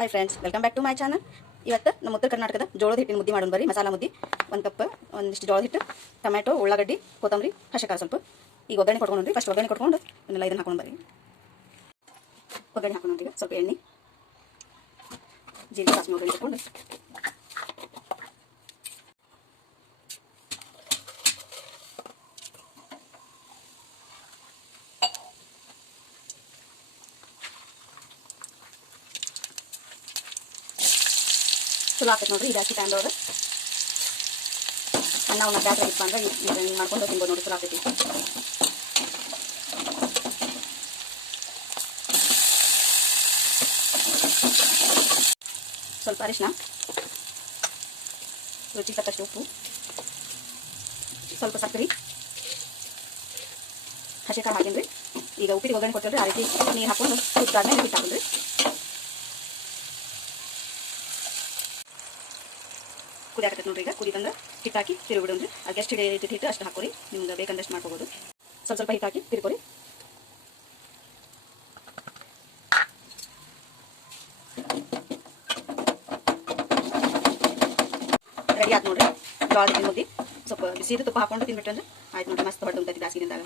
Hi friends, welcome back to my channel. ಇವತ್ತು ನಮ್ಮ ಉತ್ತರ ಕರ್ನಾಟಕದ ಜೋಳದ ಹಿಟ್ಟಿನ ಮುದ್ದೆ ಮಾಡೋಣ ಬರ್ರಿ. ಮಸಾಲ ಮುದ್ದೆ 1 ಕಪ್, ಒಂದಿಷ್ಟು ಜೋಳದ ಹಿಟ್ಟು, ಟೊಮ್ಯಾಟೊ, ಉಳ್ಳಾಗಡ್ಡಿ, ಕೊತ್ತಂಬರಿ, ಹಸಿಕಾಳು ಸ್ವಲ್ಪ. ಈಗ ಒಗ್ಗರಣೆ ಕೊಟ್ಕೊಂಡ್ರಿ. ಫಸ್ಟ್ ಒಗ್ಗರಣೆ ಕೊಟ್ಕೊಂಡು ಇದನ್ನೆಲ್ಲ ಇದನ್ನು ಹಾಕೊಂಡು ಬರ್ರಿ. ಒಗ್ಗರಣೆ ಹಾಕೊಂಡು ಈಗ ಸ್ವಲ್ಪ ಎಣ್ಣೆ, ಜೀರಿಗೆ, ಸಾಸಿವೆ ಒಗ್ಗರಣೆ ಕೊಟ್ಕೊಂಡು ಚಲೋ ಆಗ್ತದೆ ನೋಡ್ರಿ. ಜಾಸ್ತಿ ಟೈಮ್ ಒಳಗೆ ನಾವು ಬ್ಯಾಟ್ರಿ ಇತ್ತು ಅಂದ್ರೆ ಹಿಂಗೆ ಮಾಡ್ಕೊಂಡು ತಿನ್ಬೋದು ನೋಡಿ. ಚಲೋ ಆಗ್ತೈತಿ. ಸ್ವಲ್ಪ ಅರಿಶಿನ, ರುಚಿ ತಕ್ಕಷ್ಟು ಉಪ್ಪು, ಸ್ವಲ್ಪ ಸಕ್ಕರೆ, ಹಸಿಕಾಳು ಹಾಕಿನ್ರಿ. ಈಗ ಉಪ್ಪಿಗೆ ಒಗ್ಗರಣೆ ಕೊಟ್ಟಿಲ್ರಿ, ಆ ರೀತಿ ನೀರು ಹಾಕೊಂಡು ಕುದ್ದಾದ್ಮೇಲೆ ಹಿಟ್ಟು ಹಾಕಿದ್ರಿ. ಕುದಿಯಾಕತ್ತೆ ನೋಡ್ರಿ. ಈಗ ಕುದಿದಂದ್ರೆ ಹಿಟ್ಟು ಹಾಕಿ ತಿರುಗಿಬಿಡೋಣ್ರಿ. ಅದಕ್ಕೆ ಎಷ್ಟು ಹಿಡಿಯೈತಿ ಹಿಟ್ಟು ಅಷ್ಟು ಹಾಕೋರಿ. ನಿಮ್ಗೆ ಬೇಕಂದಷ್ಟು ಮಾಡ್ಕೋಬೋದು. ಸ್ವಲ್ಪ ಹಿಟ್ಟು ಹಾಕಿ ತಿರ್ಕೋರಿ. ರೆಡಿ ಆಯ್ತು ನೋಡ್ರಿ ಜೋಳದ ಹಿಟ್ಟಿನ ಮುದ್ದೆ. ಸ್ವಲ್ಪ ಬಿಸಿದು ತುಪ್ಪ ಹಾಕೊಂಡು ತಿನ್ಬಿಟ್ರೆ ಆಯ್ತು ನೋಡ್ರಿ. ಮಸ್ತ್ ಹೊಡೆದು ಬ್ಯಾಸಿಗಿಂದಾಗ